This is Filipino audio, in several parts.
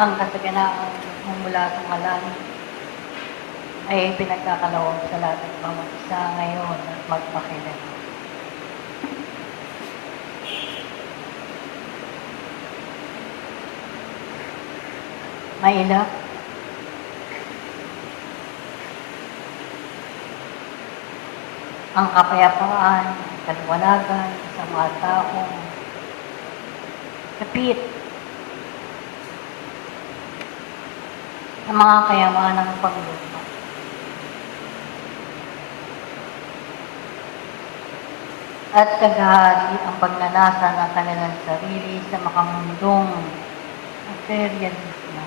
ang kasaganaan mula sa ngalan ay pinagkakaloob sa lahat ng bawat isa ngayon at magpakilan. Maila. Ang kapayapaan, kaliwanagan sa mga taong kapit sa mga kayamanang panglupa. At tagahari ang pagnanasa ng kanilang sarili sa makamundong materialismo.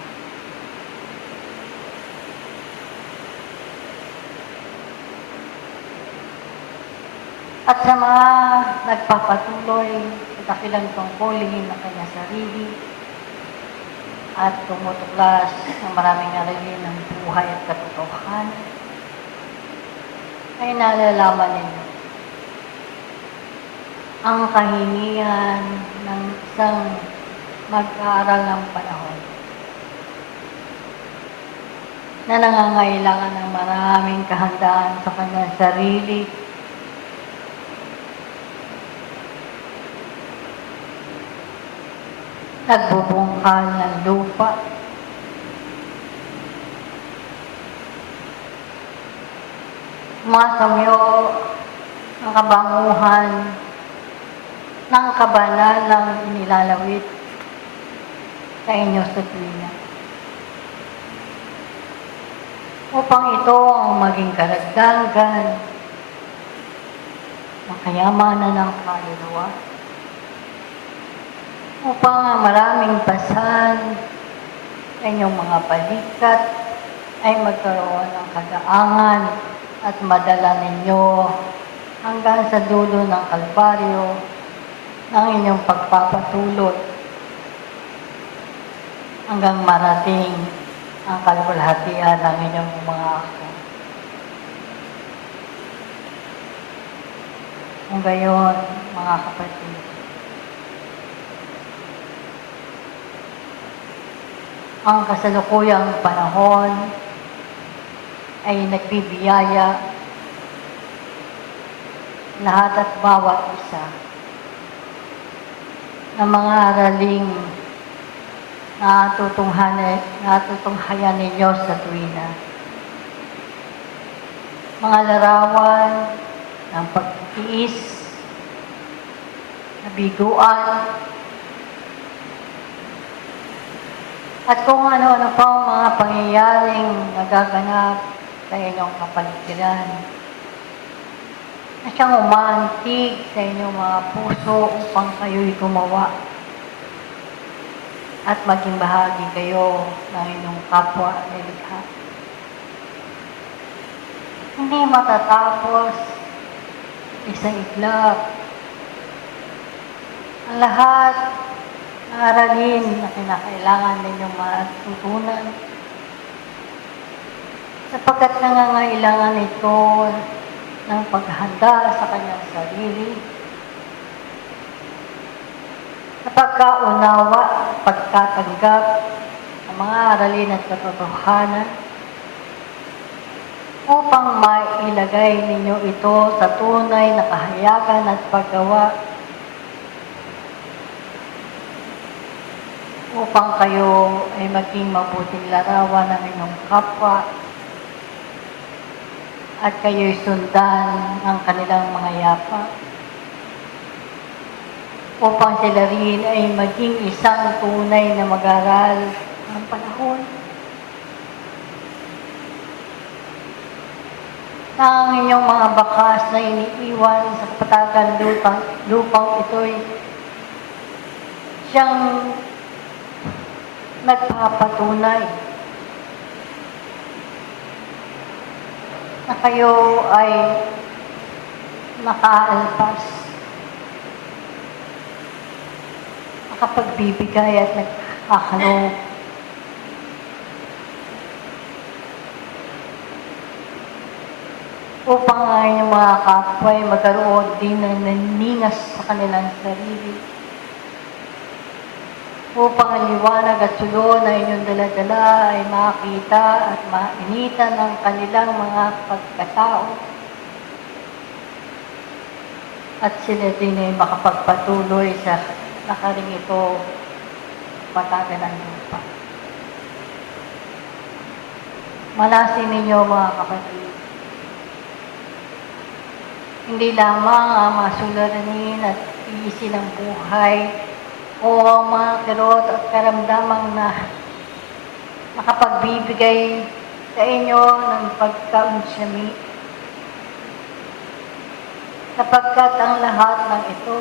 At sa mga nagpapatuloy sa dakilang tungkulin ng kanyang sarili at tumutuklas ng maraming aralin ng buhay at katotohanan, ay nalalaman ninyo ang kahingian ng isang mag-aaral ng panahon na nangangailangan ng maraming kahandaan sa kanyang sarili nagbubungkal ng lupa, sumasamyo ang kabanguhan ng kabanalang inilalawit sa inyo sa tuwina. Upang ito ang maging karagdagan ng kayamanan ng kaluluwa, upang ang maraming pasan sa inyong mga balikat ay magkaroon ng kagaangan at madala ninyo hanggang sa dulo ng kalbaryo ng inyong pagpapatulot hanggang marating ang kalwalhatian ng inyong mga ako. Kung gayon, mga kapatid, ang kasalukuyang panahon ay nagbibiyaya lahat at bawat isa ng mga araling natutunghayan ninyo sa tuwina. Mga larawan ng pagtitiis, nabiguan, at kung ano-ano pang mga pangyayaring nagaganap sa inyong kapaligiran na siyang umaantig sa inyong mga puso upang kayo'y gumawa at maging bahagi kayo ng inyong kapwa nilikha. Hindi matatapos isang iglap ang lahat ng aralin na kinakailangan ninyong matutunan sapagkat nangangailangan ito ng paghanda sa kanyang sarili, sa pagkaunawa, pagkatanggap ng mga aralin at katotohanan upang mailagay ninyo ito sa tunay na kahayagan at paggawa upang kayo ay maging mabuting larawan ng inyong kapwa at kayo'y sundan ng kanilang mga yapak upang sila rin ay maging isang tunay na mag-aral ng panahon. Na ang inyong mga bakas na iniiwan sa kapatagan lupang ito'y siyang nagpapatunay na kayo ay makaalpas, makapagbibigay at nagkakaloob upang ang inyong mga kapwa ay magkaroon din ng naningas sa kanilang sarili upang ang liwanag at sulo na inyong daladala ay makita at mainitan ng kanilang mga pagkatao at sila din ay makapagpatuloy sa lakaring ito patagan ng lupa. Malasin ninyo mga kapatid, hindi lamang ang mga suliranin at iisi ng buhay o ang mga kirot at karamdamang na makapagbibigay sa inyo ng pagkaunsyami, sapagkat ang lahat ng ito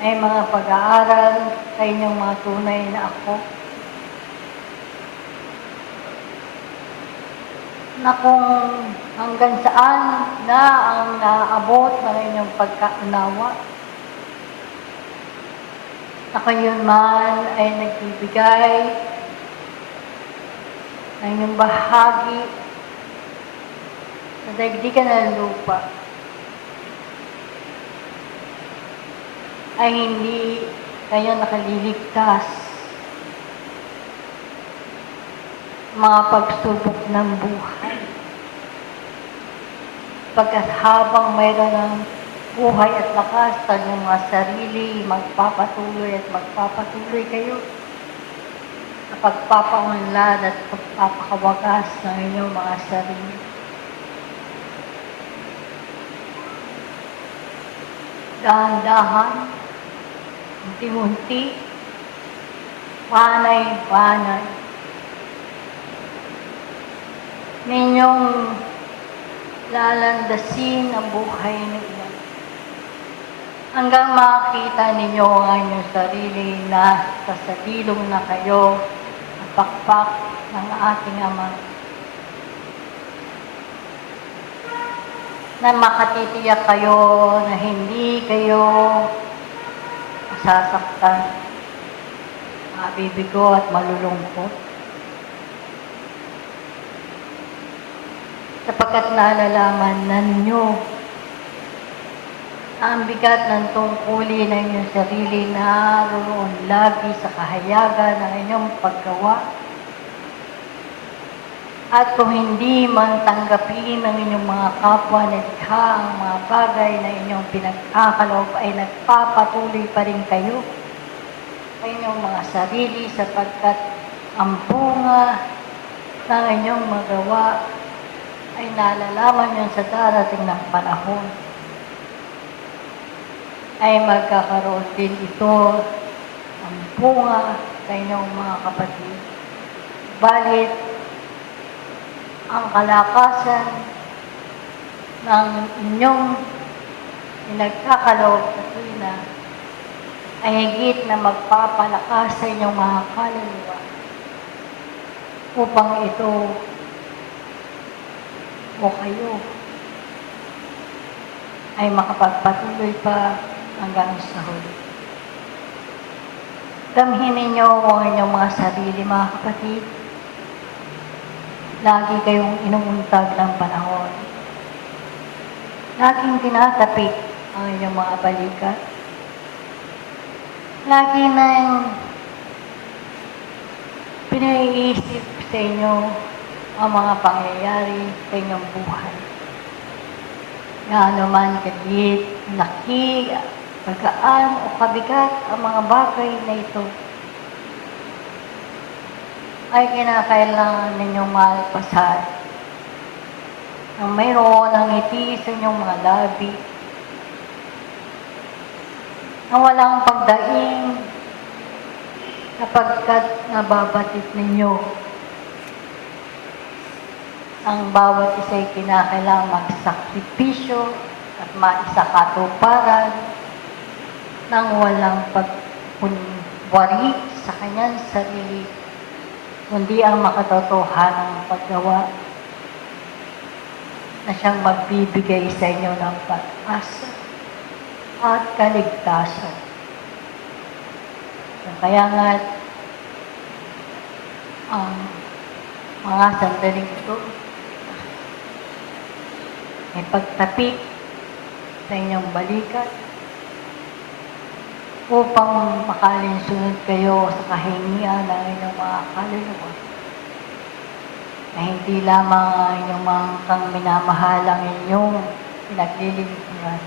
ay mga pag-aaral sa inyong mga tunay na ako, na kung hanggang saan na ang naaabot ng inyong pagkaunawa, na kayo man ay nagbibigay ng inyong bahagi sa daigdigan ng lupa, ay hindi kayo nakaliligtas mga pagsubok ng buhay. Pagkat habang mayroon ng buhay at lakas sa inyong mga sarili, magpapatuloy at magpapatuloy kayo sa pagpapaunlad at pagpapakawagas ng inyong mga sarili. Dahan-dahan, unti-unti, panay-panay, ninyong lalandasin ang buhay ninyo hanggang makita ninyo ang inyong sarili na sasabilong na kayo sa pakpak ng ating Ama, na makatitiyak kayo na hindi kayo masasaktan, mabibigo at malulungkot, sapagkat nalalaman na ninyo ang bigat ng tungkulin ng inyong sarili na roon lagi sa kahayagan ng inyong paggawa. At kung hindi man tanggapin ng inyong mga kapwa na likha ang mga bagay na inyong pinagkakaloob, ay nagpapatuloy pa rin kayo sa inyong mga sarili, sapagkat ang bunga ng inyong magawa ay nalalaman nyo sa darating ng panahon, ay magkakaroon din ito ang bunga sa inyong mga kapatid. Balit, ang kalakasan ng inyong pinagkakaloob sa tuwina ay higit na magpapalakas sa inyong mga kaluluwa upang ito o kayo ay makapagpatuloy pa hanggang sa huli. Damhin ninyo ang inyong mga sarili, mga kapatid. Lagi kayong inuuntag ng panahon. Laging tinatapik ang inyong mga balikat. Lagi nang pinaiisip sa inyo ang mga pangyayari sa inyong buhay. Nga naman kalit, laki, pagkaan o kabigat ang mga bagay na ito, ay kinakailangan ninyong malpasan nang mayroon ang ngiti sa inyong mga labi, na walang pagdaing, sapagkat nababatid ninyo ang bawat isa ay kinakailangang magsakripisyo at maisakatuparan ng walang pagpunwari sa kanyang sarili, kundi ang makatotohanang paggawa na siyang magbibigay sa inyo ng pag-asa at kaligtasan. Kaya nga't ang mga sandaling ito ay pagtapik sa inyong balikat upang makalinsunod kayo sa kahingian ng inyong mga kaluluwa. Na hindi lamang ang inyong mga kang minamahalang inyong pinaglilingkuran,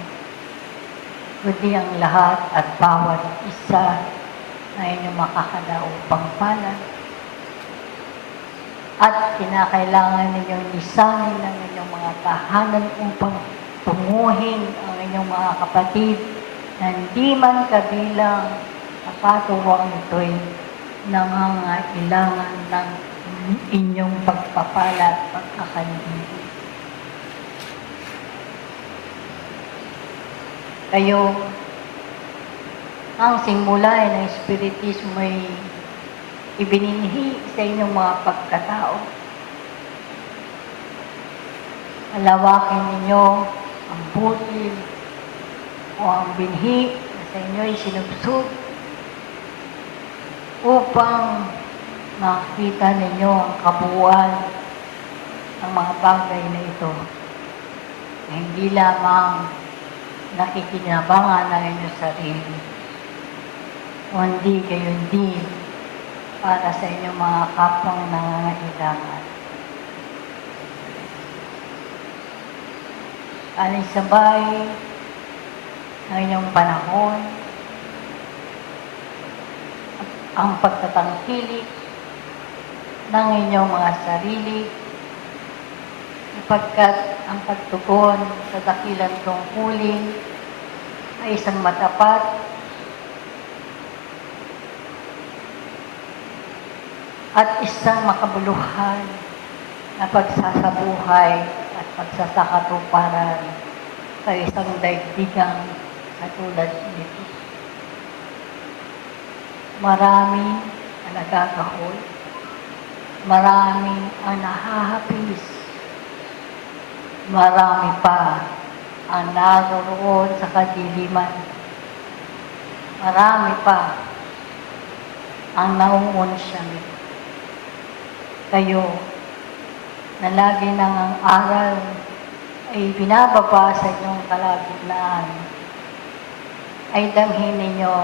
kundi ang lahat at bawat isa na inyong makakadaupang palad. At kinakailangan ninyong lisanin ng inyong mga tahanan upang tunguhin ang inyong mga kapatid na hindi man kabilang sa katuwang ito'y nangangailangan ng inyong pagpapala at pagkakaligid. Kayo, ang simula ng Espiritismo ay ibininhi sa inyong mga pagkatao. Alawakin ninyo ang butil o ang binhi na sa inyo ay sinubsog upang makita ninyo ang kabuuan ng mga bagay na ito na hindi lamang nakikinabangan ng inyong sarili, kundi gayon din para sa inyong mga kapwang nangangailangan. Alinsabay ng inyong panahon, ang pagtatangkilik ng inyong mga sarili, sapagkat ang pagtugon sa dakilang tungkulin ay isang matapat at isang makabuluhan na pagsasabuhay at pagsasakatuparan sa isang daigdigang katulad nito. Marami ang nagkakahol, marami ang nahahapis, marami pa ang naroroon sa kadiliman, marami pa ang nauunsyan. Kayo na lagi nang ang aral ay binababa sa inyong kalagitnaan, ay damhin ninyo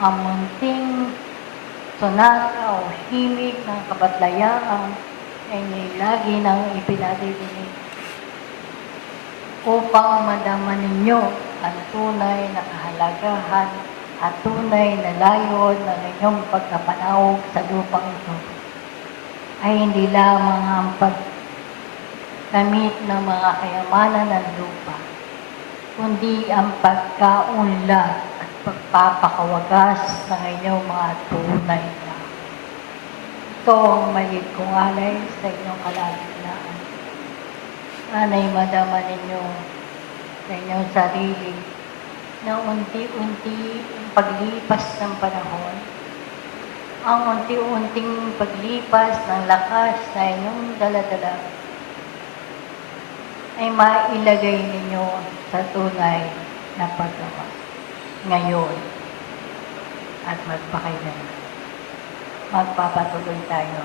ang munting sonata o himig ng kabatlayaan ay lagi nang ipinadidinig upang madama ninyo ang tunay na kahalagahan at tunay na layon ng inyong pagkapanawag sa lupang ito ay hindi lamang ang pagdamit ng mga kayamanan ng lupa, kundi ang pagkaunlad at pagpapakawagas ng inyong mga tunay na. Ito ang maliit kong alay sa inyong kalagitnaan. Sana'y madama ninyo sa inyong sarili na unti-unti ang paglipas ng panahon, ang unti-unting paglipas ng lakas na inyong daladala ay mailagay ninyo sa tunay na paggawa ngayon at magpakailanman. Magpapatuloy tayo